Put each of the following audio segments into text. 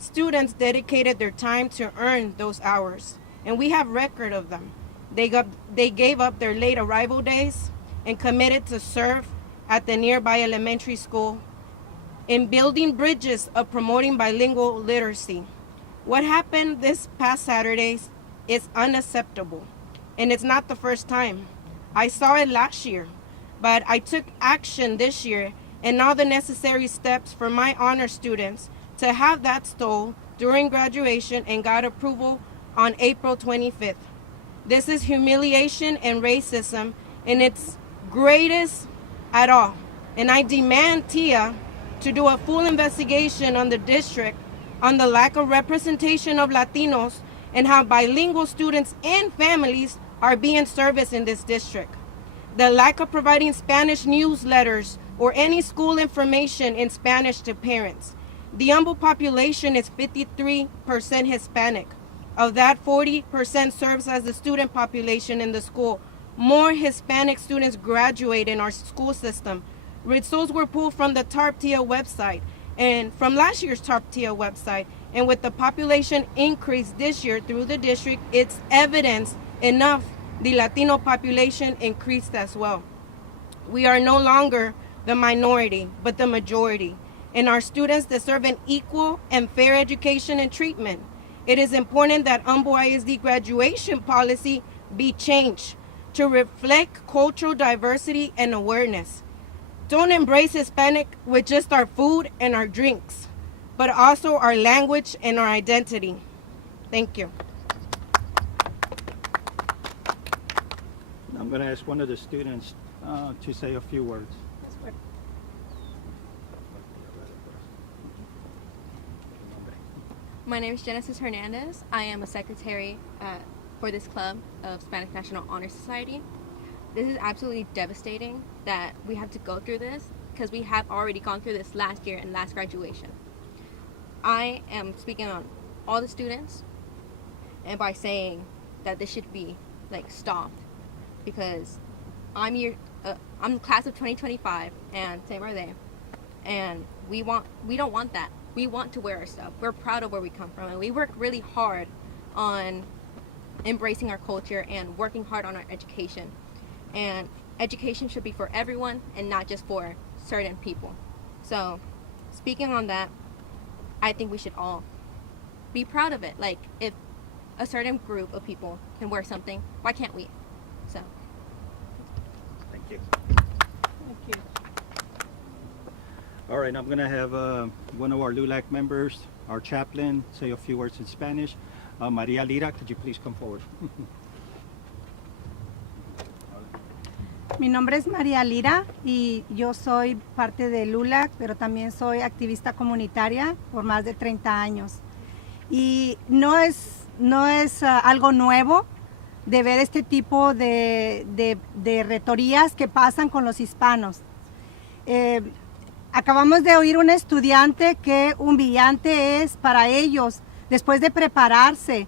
students dedicated their time to earn those hours, and we have record of them. They gave up their late arrival days and committed to serve at the nearby elementary school in building bridges of promoting bilingual literacy. What happened this past Saturday is unacceptable, and it's not the first time. I saw it last year, but I took action this year and all the necessary steps for my honor students to have that stole during graduation and got approval on April 25th. This is humiliation and racism in its greatest at all, and I demand TIA to do a full investigation on the district on the lack of representation of Latinos and how bilingual students and families are being serviced in this district. The lack of providing Spanish newsletters or any school information in Spanish to parents. The Humble population is 53% Hispanic. Of that, 40% serves as the student population in the school. More Hispanic students graduate in our school system. Results were pulled from the TARP-TIA website and from last year's TARP-TIA website. And with the population increase this year through the district, it's evidence enough the Latino population increased as well. We are no longer the minority, but the majority, and our students deserve an equal and fair education and treatment. It is important that Humble ISD graduation policy be changed to reflect cultural diversity and awareness. Don't embrace Hispanic with just our food and our drinks, but also our language and our identity. Thank you. I'm going to ask one of the students to say a few words. My name is Genesis Hernandez. I am a secretary for this club of Spanish National Honor Society. This is absolutely devastating that we have to go through this because we have already gone through this last year and last graduation. I am speaking on all the students and by saying that this should be stopped because I'm the class of 2025 and same are they, and we don't want that. We want to wear our stuff. We're proud of where we come from, and we work really hard on embracing our culture and working hard on our education. And education should be for everyone and not just for certain people. So speaking on that, I think we should all be proud of it. Like, if a certain group of people can wear something, why can't we? So Thank you. Thank you. All right, I'm going to have one of our LULAC members, our chaplain, say a few words in Spanish. Maria Lira, could you please come forward? Mi nombre es María Lira y yo soy parte de LULAC, pero también soy activista comunitaria por más de 30 años. Y no es algo nuevo de ver este tipo de retorías que pasan con los hispanos. Acabamos de oír un estudiante que humillante es para ellos después de prepararse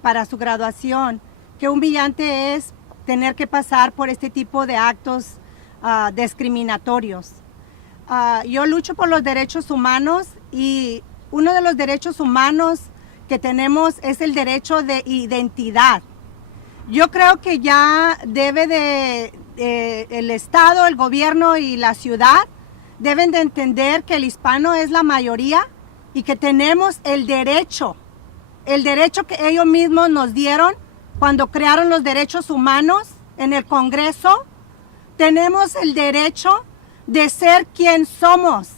para su graduación, que humillante es tener que pasar por este tipo de actos discriminatorios. Yo lucho por los derechos humanos y uno de los derechos humanos que tenemos es el derecho de identidad. Yo creo que ya debe el Estado, el gobierno y la ciudad deben de entender que el hispano es la mayoría y que tenemos el derecho que ellos mismos nos dieron cuando crearon los derechos humanos en el Congreso. Tenemos el derecho de ser quien somos,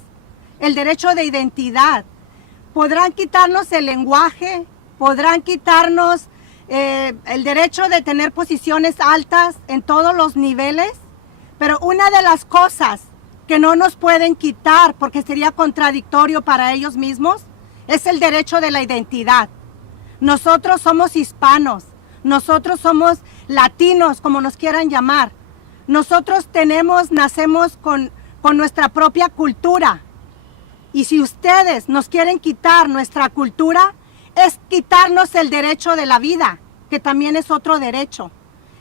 el derecho de identidad. Podrán quitarnos el lenguaje, podrán quitarnos el derecho de tener posiciones altas en todos los niveles, pero una de las cosas que no nos pueden quitar, porque sería contradictorio para ellos mismos, es el derecho de la identidad. Nosotros somos hispanos, nosotros somos latinos, como nos quieran llamar. Nosotros nacemos con nuestra propia cultura. Y si ustedes nos quieren quitar nuestra cultura, es quitarnos el derecho de la vida, que también es otro derecho.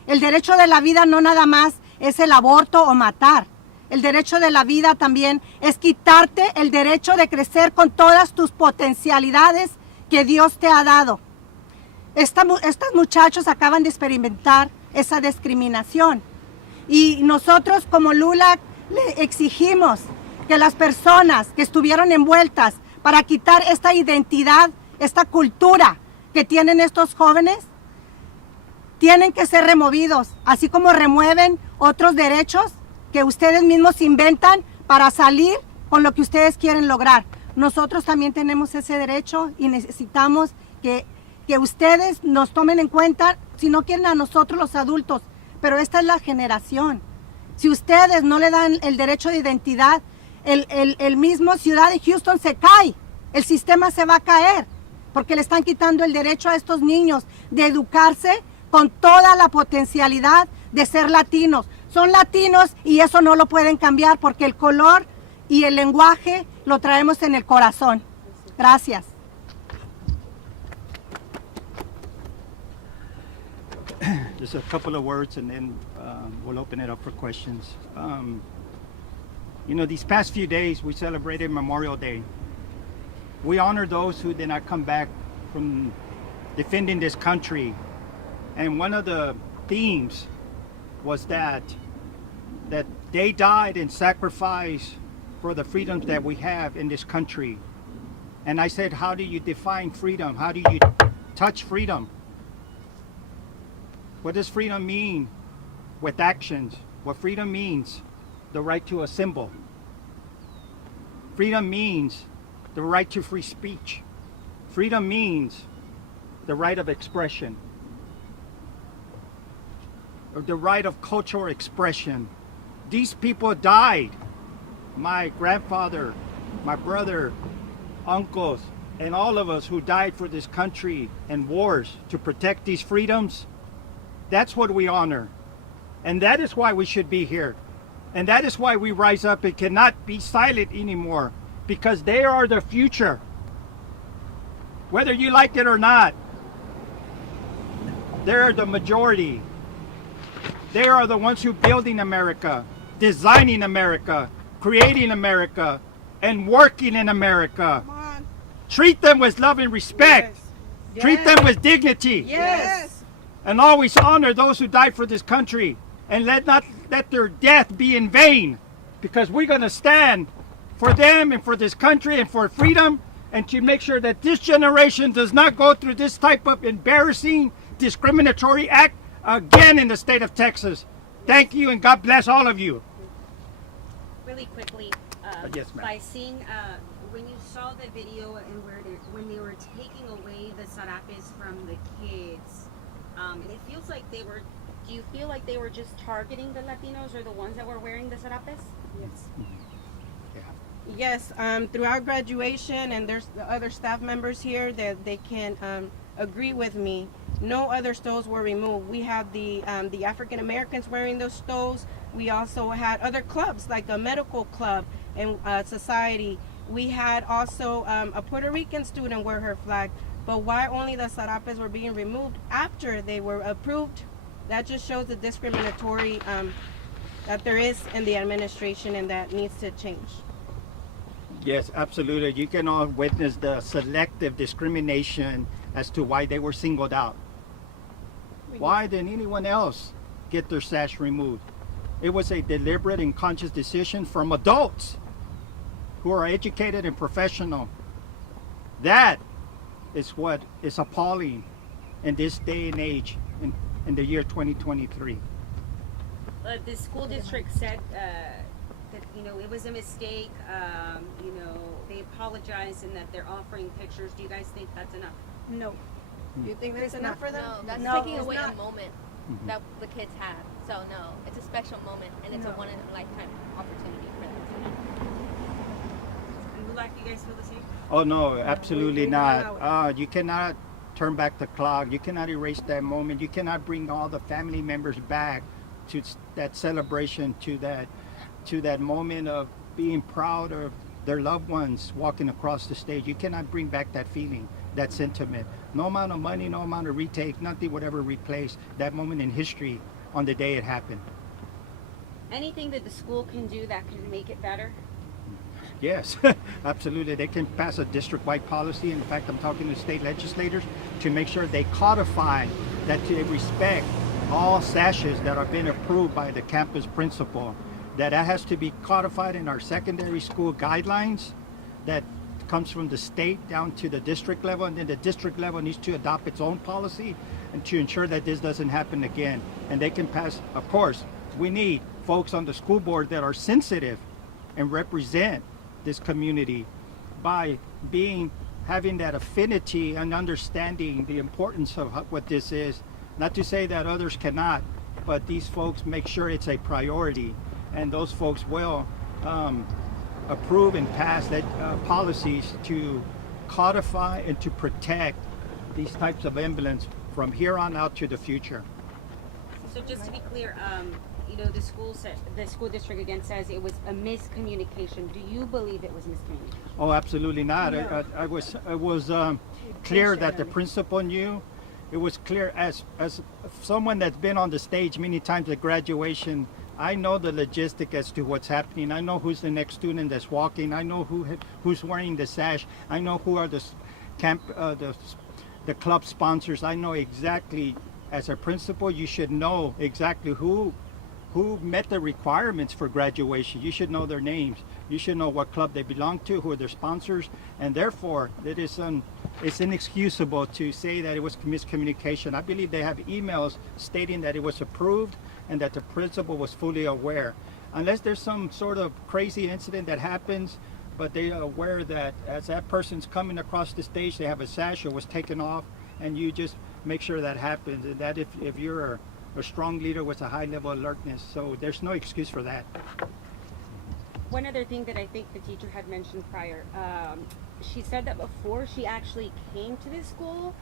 El derecho de la vida no nada más es el aborto o matar. El derecho de la vida también es quitarte el derecho de crecer con todas tus potencialidades que Dios te ha dado. Estos muchachos acaban de experimentar esa discriminación. Y nosotros como LULAC le exigimos que las personas que estuvieron envueltas para quitar esta identidad, esta cultura que tienen estos jóvenes, tienen que ser removidos, así como remueven otros derechos que ustedes mismos inventan para salir con lo que ustedes quieren lograr. Nosotros también tenemos ese derecho y necesitamos que ustedes nos tomen en cuenta, si no quieren a nosotros los adultos, pero esta es la generación. Si ustedes no le dan el derecho de identidad, el mismo ciudad de Houston se cae, el sistema se va a caer, porque le están quitando el derecho a estos niños de educarse con toda la potencialidad de ser latinos. Son latinos y eso no lo pueden cambiar porque el color y el lenguaje lo traemos en el corazón. Gracias. Just a couple of words and then we'll open it up for questions. You know, these past few days we celebrated Memorial Day. We honor those who did not come back from defending this country. And one of the themes was that they died in sacrifice for the freedoms that we have in this country. And I said, how do you define freedom? How do you touch freedom? What does freedom mean with actions? What freedom means, the right to assemble. Freedom means the right to free speech. Freedom means the right of expression, or the right of cultural expression. These people died. My grandfather, my brother, uncles, and all of us who died for this country and wars to protect these freedoms, that's what we honor. And that is why we should be here. And that is why we rise up and cannot be silent anymore, because they are the future. Whether you like it or not, they're the majority. They are the ones who building America, designing America, creating America, and working in America. Come on. Treat them with love and respect. Yes. Treat them with dignity. Yes. And always honor those who died for this country. And not let their death be in vain. Because we're going to stand for them and for this country and for freedom, and to make sure that this generation does not go through this type of embarrassing, discriminatory act again in the state of Texas. Thank you, and God bless all of you. Really quickly, Yes, ma'am. by seeing, when you saw the video and when they were taking away the sarapes from the kids, and it feels like do you feel like they were just targeting the Latinos or the ones that were wearing the sarapes? Yes. Yes, throughout graduation, and there's the other staff members here that they can agree with me. No other stoles were removed. We had the African Americans wearing those stoles. We also had other clubs like a medical club and society. We had also a Puerto Rican student wear her flag. But why only the sarapes were being removed after they were approved? That just shows the discriminatory that there is in the administration, and that needs to change. Yes, absolutely. You can all witness the selective discrimination as to why they were singled out. Why didn't anyone else get their sash removed? It was a deliberate and conscious decision from adults who are educated and professional. That is what is appalling in this day and age in the year 2023. The school district said that it was a mistake. They apologized and that they're offering pictures. Do you guys think that's enough? No. Do you think there's enough for them? No, that's No, taking it's away not. a moment that the kids have. So no, it's a special moment, and it's a one-in-a-lifetime opportunity for them. And LULAC, do you guys feel the same? Oh no, absolutely we don't not. allow You cannot turn back the clock. You cannot erase that moment. You cannot bring all the family members back to that celebration, to that moment of being proud of their loved ones walking across the stage. You cannot bring back that feeling, that sentiment. No amount of money, no amount of retake, nothing would ever replace that moment in history on the day it happened. Anything that the school can do that can make it better? Yes, absolutely. They can pass a district-wide policy. In fact, I'm talking to state legislators to make sure they codify that they respect all sashes that have been approved by the campus principal. That has to be codified in our secondary school guidelines that comes from the state down to the district level, and then the district level needs to adopt its own policy and to ensure that this doesn't happen again. And they can pass, of course, we need folks on the school board that are sensitive and represent this community by having that affinity and understanding the importance of what this is. Not to say that others cannot, but these folks make sure it's a priority, and those folks will approve and pass that policies to codify and to protect these types of emblems from here on out to the future. So just to be clear, you know, the school district again says it was a miscommunication. Do you believe it was miscommunication? Oh, absolutely not. No. It was clear that the principal knew. It was clear as someone that's been on the stage many times at graduation. I know the logistic as to what's happening. I know who's the next student that's walking. I know who's wearing the sash. I know who are the club sponsors. I know exactly. As a principal, you should know exactly who met the requirements for graduation. You should know their names. You should know what club they belong to, who are their sponsors, and therefore it's inexcusable to say that it was miscommunication. I believe they have emails stating that it was approved and that the principal was fully aware. Unless there's some sort of crazy incident that happens, but they are aware that as that person's coming across the stage, they have a sash or was taken off, and you just make sure that happens, and that if you're a strong leader with a high level of alertness, so there's no excuse for that. One other thing that I think the teacher had mentioned prior, she said that before she actually came to this school,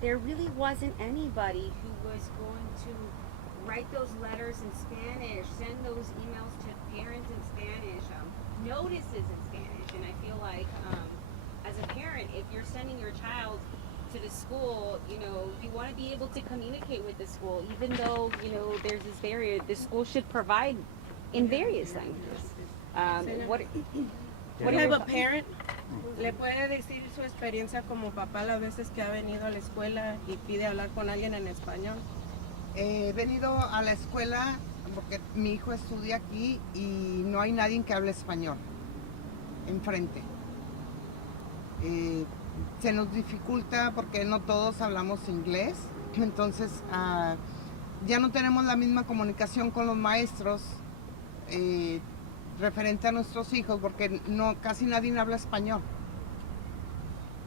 there really wasn't anybody who was going to write those letters in Spanish, send those emails to parents in Spanish, notices in Spanish, and I feel like as a parent, if you're sending your child to the school, you know, you want to be able to communicate with the school, even though, you know, there's this barrier. The school should provide in various languages. What have a parent? ¿Le puede decir su experiencia como papá las veces que ha venido a la escuela y pide hablar con alguien en español? He venido a la escuela porque mi hijo estudia aquí y no hay nadie que hable español enfrente. Se nos dificulta porque no todos hablamos inglés, entonces ya no tenemos la misma comunicación con los maestros referente a nuestros hijos porque casi nadie habla español.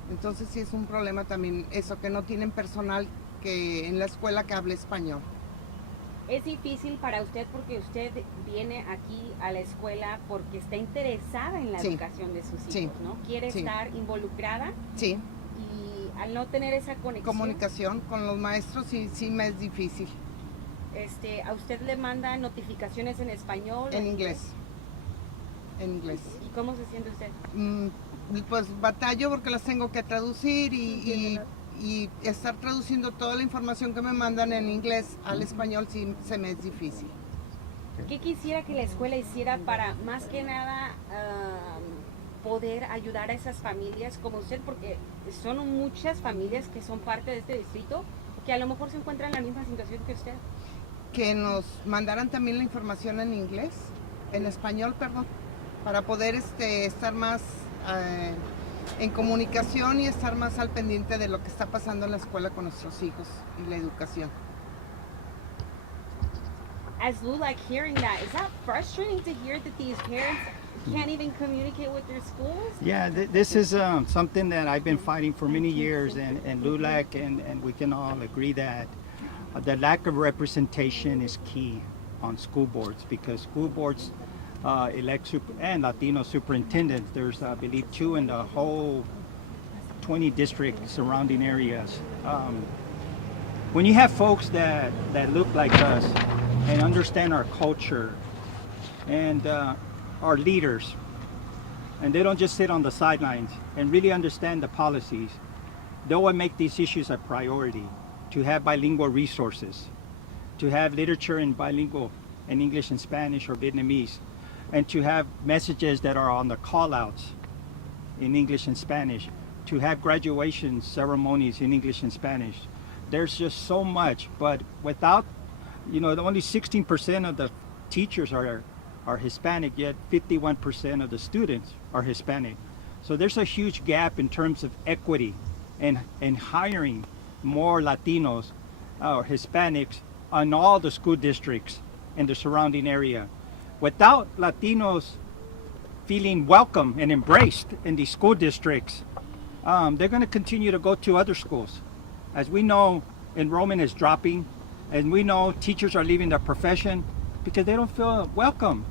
Entonces sí es un problema también eso, que no tienen personal que en la escuela que hable español. Es difícil para usted porque usted viene aquí a la escuela porque está interesada en la educación de sus hijos, ¿no? Quiere estar involucrada. Sí. Y al no tener esa comunicación con los maestros sí me es difícil. ¿A usted le mandan notificaciones en español? En inglés. En inglés. ¿Y cómo se siente usted? Pues batallo porque las tengo que traducir y estar traduciendo toda la información que me mandan en inglés al español sí se me es difícil. ¿Qué quisiera que la escuela hiciera para más que nada poder ayudar a esas familias como usted? Porque son muchas familias que son parte de este distrito que a lo mejor se encuentran en la misma situación que usted. Que nos mandaran también la información en inglés, en español, perdón, para poder estar más en comunicación y estar más al pendiente de lo que está pasando en la escuela con nuestros hijos y la educación. As LULAC, hearing that, is that frustrating to hear that these parents can't even communicate with their schools? Yeah, this is something that I've been fighting for many years, and LULAC, and we can all agree that the lack of representation is key on school boards, because school boards elect and Latino superintendents. There's, I believe, 2 in the whole 20 district surrounding areas. When you have folks that look like us and understand our culture and our leaders, and they don't just sit on the sidelines and really understand the policies, they will make these issues a priority, to have bilingual resources, to have literature in bilingual and English and Spanish or Vietnamese, and to have messages that are on the call-outs in English and Spanish, to have graduation ceremonies in English and Spanish. There's just so much, but without, only 16% of the teachers are Hispanic, yet 51% of the students are Hispanic. So there's a huge gap in terms of equity and hiring more Latinos or Hispanics on all the school districts in the surrounding area. Without Latinos feeling welcome and embraced in these school districts, they're going to continue to go to other schools. As we know, enrollment is dropping, and we know teachers are leaving their profession because they don't feel welcome.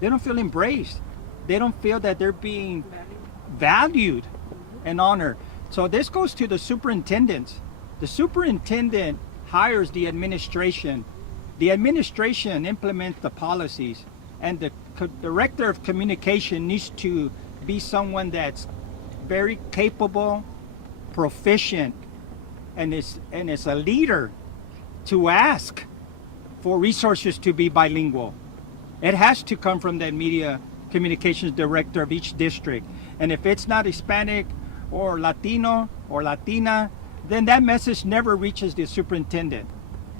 They don't feel embraced. They don't feel that they're being valued and honored. So this goes to the superintendents. The superintendent hires the administration. The administration implements the policies, and the director of communication needs to be someone that's very capable, proficient, and is a leader to ask for resources to be bilingual. It has to come from that media communications director of each district. And if it's not Hispanic or Latino or Latina, then that message never reaches the superintendent,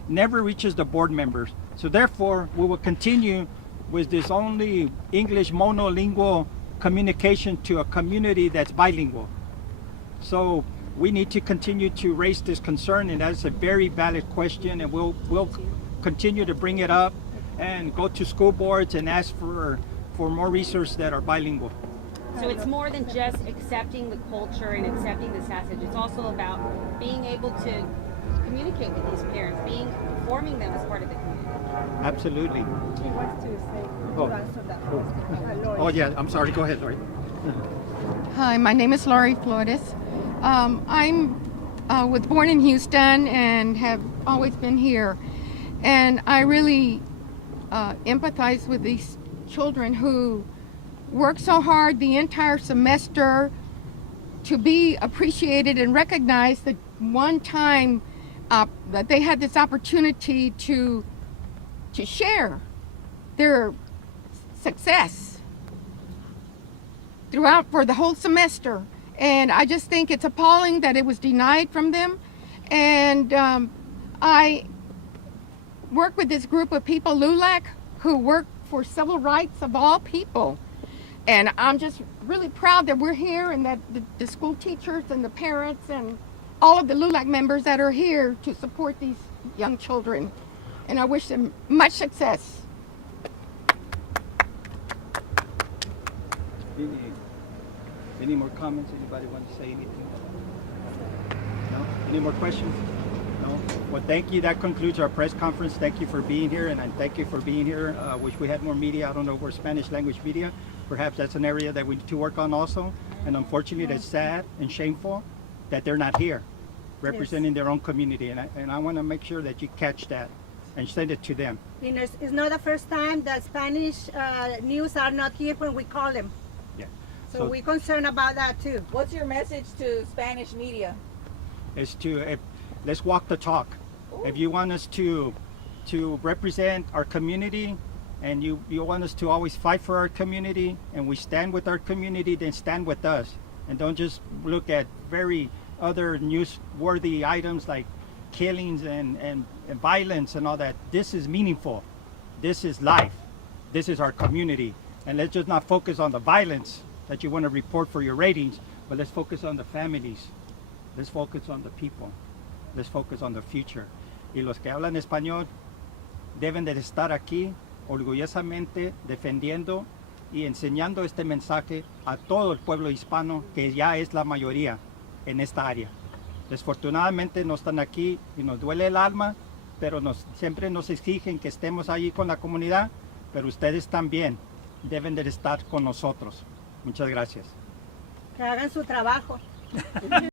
never reaches the board members. So therefore, we will continue with this only English monolingual communication to a community that's bilingual. So we need to continue to raise this concern, and that's a very valid question, and we'll continue to bring it up and go to school boards and ask for more resources that are bilingual. So it's more than just accepting the culture and accepting the sashes. It's also about being able to communicate with these parents, forming them as part of the community. Absolutely. He wants to say, Oh. to answer that question. Oh yeah, I'm sorry, go ahead, Lori. Hi, my name is Laurie Flores. I'm was born in Houston and have always been here. And I really empathize with these children who work so hard the entire semester to be appreciated and recognized the one time that they had this opportunity to share their success throughout for the whole semester. And I just think it's appalling that it was denied from them. And I work with this group of people, LULAC, who work for civil rights of all people. And I'm just really proud that we're here and that the school teachers and the parents and all of the LULAC members that are here to support these young children. And I wish them much success. Any more comments? Anybody want to say anything? No? Any more questions? No? Well, thank you. That concludes our press conference. Thank you for being here, and thank you for being here. Wish we had more media. I don't know if we're Spanish language media. Perhaps that's an area that we need to work on also. And unfortunately, it's sad and shameful that they're not here representing their own community. And I want to make sure that you catch that and send it to them. You know, it's not the first time that Spanish news are not here when we call them. Yeah. So we're concerned about that too. What's your message to Spanish media? Is to let's walk the talk. If you want us to represent our community, and you want us to always fight for our community, and we stand with our community, then stand with us, and don't just look at very other newsworthy items like killings and violence and all that. This is meaningful. This is life. This is our community, and let's just not focus on the violence that you want to report for your ratings, but let's focus on the families. Let's focus on the people. Let's focus on the future. Y los que hablan español deben de estar aquí orgullosamente defendiendo y enseñando este mensaje a todo el pueblo hispano, que ya es la mayoría en esta área. Desfortunadamente no están aquí y nos duele el alma, pero siempre nos exigen que estemos allí con la comunidad, pero ustedes también deben de estar con nosotros. Muchas gracias. Que hagan su trabajo.